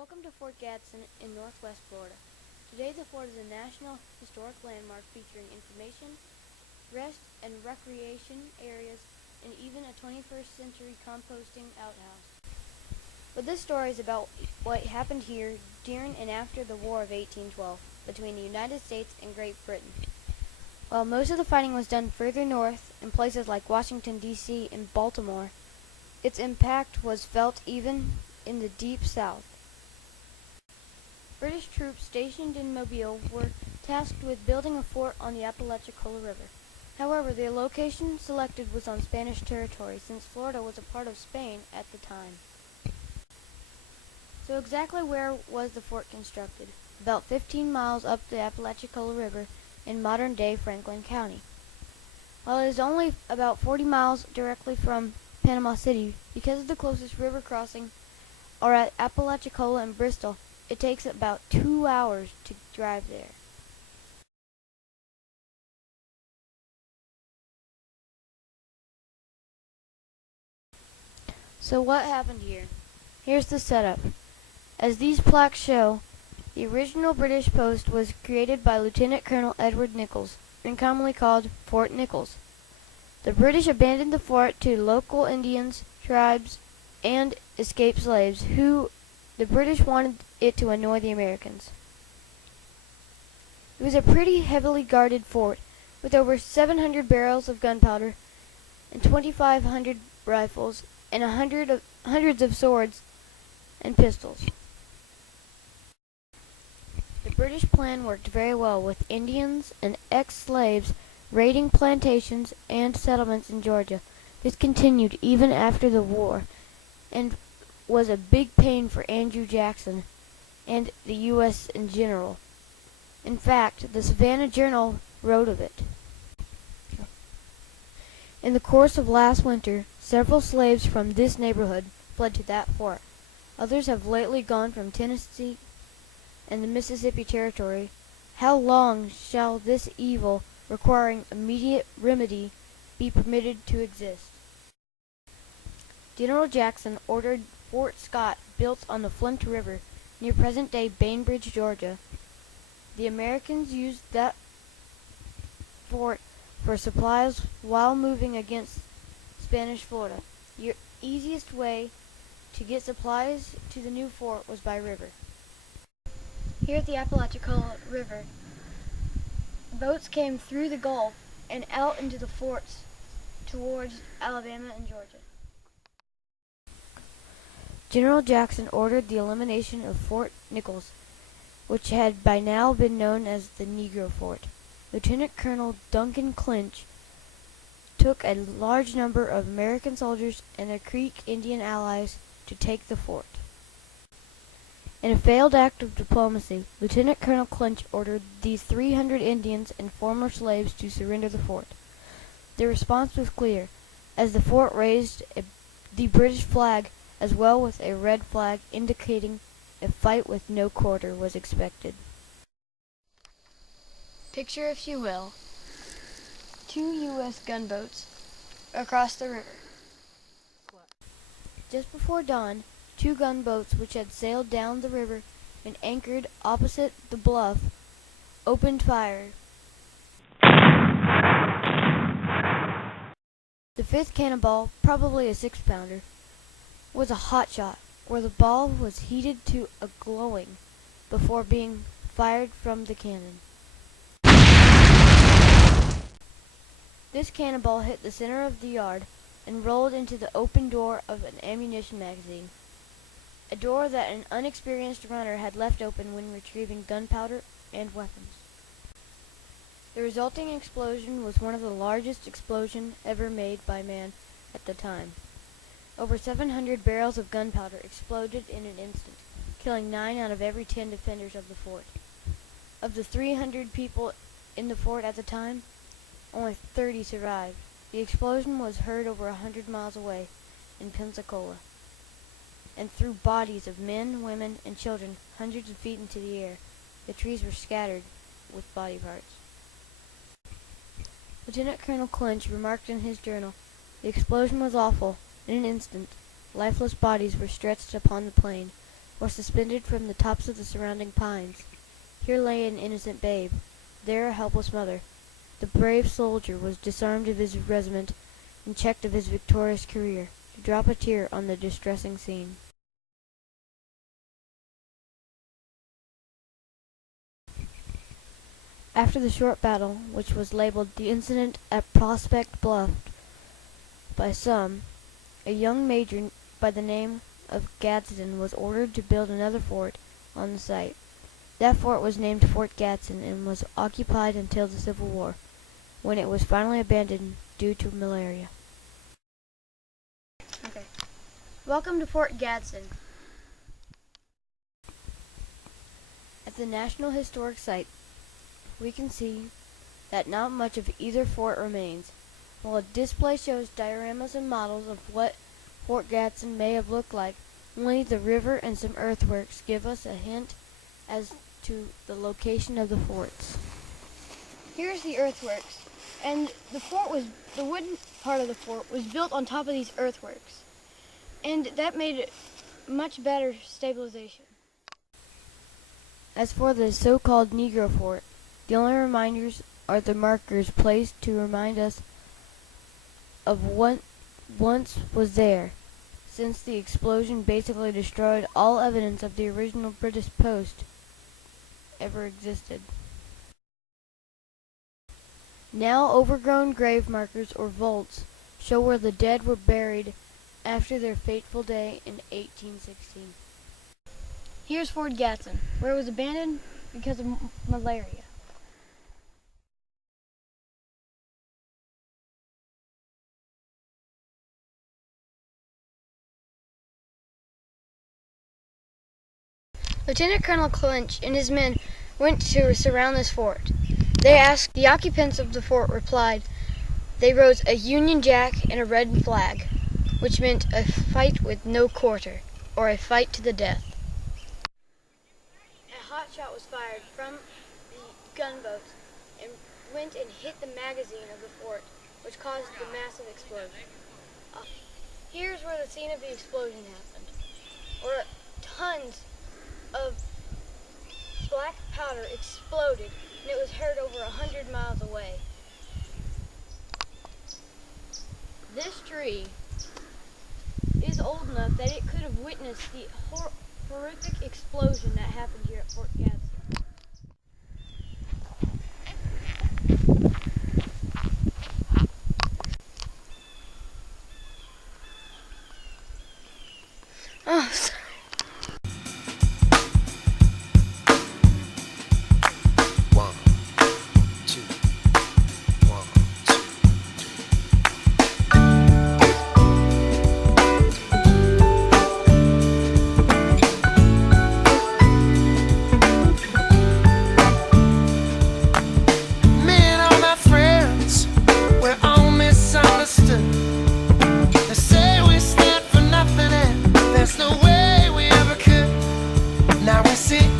Welcome to Fort Gadsden in Northwest Florida. Today the fort is a National Historic Landmark featuring information, rest and recreation areas, and even a 21st century composting outhouse. But this story is about what happened here during and after the War of 1812 between the United States and Great Britain. While most of the fighting was done further north in places like Washington, D.C. and Baltimore, its impact was felt even in the deep South. British troops stationed in Mobile were tasked with building a fort on the Apalachicola River. However, the location selected was on Spanish territory since Florida was a part of Spain at the time. So exactly where was the fort constructed? About 15 miles up the Apalachicola River in modern-day Franklin County. While it is only about 40 miles directly from Panama City, because of the closest river crossing are at Apalachicola and Bristol, it takes about 2 hours to drive there. So what happened here? Here's the setup. As these plaques show, the original British post was created by Lieutenant Colonel Edward Nichols, and commonly called Fort Nichols. The British abandoned the fort to local Indians, tribes, and escaped slaves, who the British wanted it to annoy the Americans. It was a pretty heavily guarded fort, with over 700 barrels of gunpowder, and 2,500 rifles, and hundreds of swords and pistols. The British plan worked very well, with Indians and ex-slaves raiding plantations and settlements in Georgia. This continued even after the war, and was a big pain for Andrew Jackson and the U.S. in general. In fact, the Savannah Journal wrote of it. In the course of last winter, several slaves from this neighborhood fled to that fort. Others have lately gone from Tennessee and the Mississippi Territory. How long shall this evil, requiring immediate remedy, be permitted to exist? General Jackson ordered Fort Scott built on the Flint River near present-day Bainbridge, Georgia. The Americans used that fort for supplies while moving against Spanish Florida. Your easiest way to get supplies to the new fort was by river. Here at the Apalachicola River, boats came through the Gulf and out into the forts towards Alabama and Georgia. General Jackson ordered the elimination of Fort Nichols, which had by now been known as the Negro Fort. Lieutenant Colonel Duncan Clinch took a large number of American soldiers and their Creek Indian allies to take the fort. In a failed act of diplomacy, Lieutenant Colonel Clinch ordered these 300 Indians and former slaves to surrender the fort. The response was clear, as the fort raised the British flag as well with a red flag indicating a fight with no quarter was expected. Picture, if you will, 2 U.S. gunboats across the river. Just before dawn, 2 gunboats which had sailed down the river and anchored opposite the bluff opened fire. The 5th cannonball, probably a 6-pounder, was a hot shot, where the ball was heated to a glowing before being fired from the cannon. This cannonball hit the center of the yard and rolled into the open door of an ammunition magazine, a door that an unexperienced runner had left open when retrieving gunpowder and weapons. The resulting explosion was one of the largest explosions ever made by man at the time. Over 700 barrels of gunpowder exploded in an instant, killing 9 out of every 10 defenders of the fort. Of the 300 people in the fort at the time, only 30 survived. The explosion was heard over 100 miles away in Pensacola, and threw bodies of men, women, and children hundreds of feet into the air. The trees were scattered with body parts. Lieutenant Colonel Clinch remarked in his journal, "The explosion was awful. In an instant, lifeless bodies were stretched upon the plain. or suspended from the tops of the surrounding pines. Here lay an innocent babe, there a helpless mother. The brave soldier was disarmed of his regiment and checked of his victorious career, to drop a tear on the distressing scene. After the short battle, which was labeled the incident at Prospect Bluff by some, a young major by the name of Gadsden was ordered to build another fort on the site. That fort was named Fort Gadsden and was occupied until the Civil War, when it was finally abandoned due to malaria. Okay. Welcome to Fort Gadsden. At the National Historic Site, we can see that not much of either fort remains. While a display shows dioramas and models of what Fort Gadsden may have looked like, only the river and some earthworks give us a hint as to the location of the forts. Here's the earthworks, and the wooden part of the fort was built on top of these earthworks, and that made it much better stabilization. As for the so-called Negro Fort, the only reminders are the markers placed to remind us of what once was there, since the explosion basically destroyed all evidence of the original British post ever existed. Now overgrown grave markers or vaults show where the dead were buried after their fateful day in 1816. Here's Fort Gadsden, where it was abandoned because of malaria. Lieutenant Colonel Clinch and his men went to surround this fort. They asked, the occupants of the fort replied, they rose a Union Jack and a red flag, which meant a fight with no quarter, or a fight to the death. A hot shot was fired from the gunboats and went and hit the magazine of the fort, which caused the massive explosion. Here's where the scene of the explosion happened, where tons of black powder exploded, and it was heard over 100 miles away. This tree is old enough that it could have witnessed the horrific explosion that happened here at Fort Gadsden. Oh, sorry. See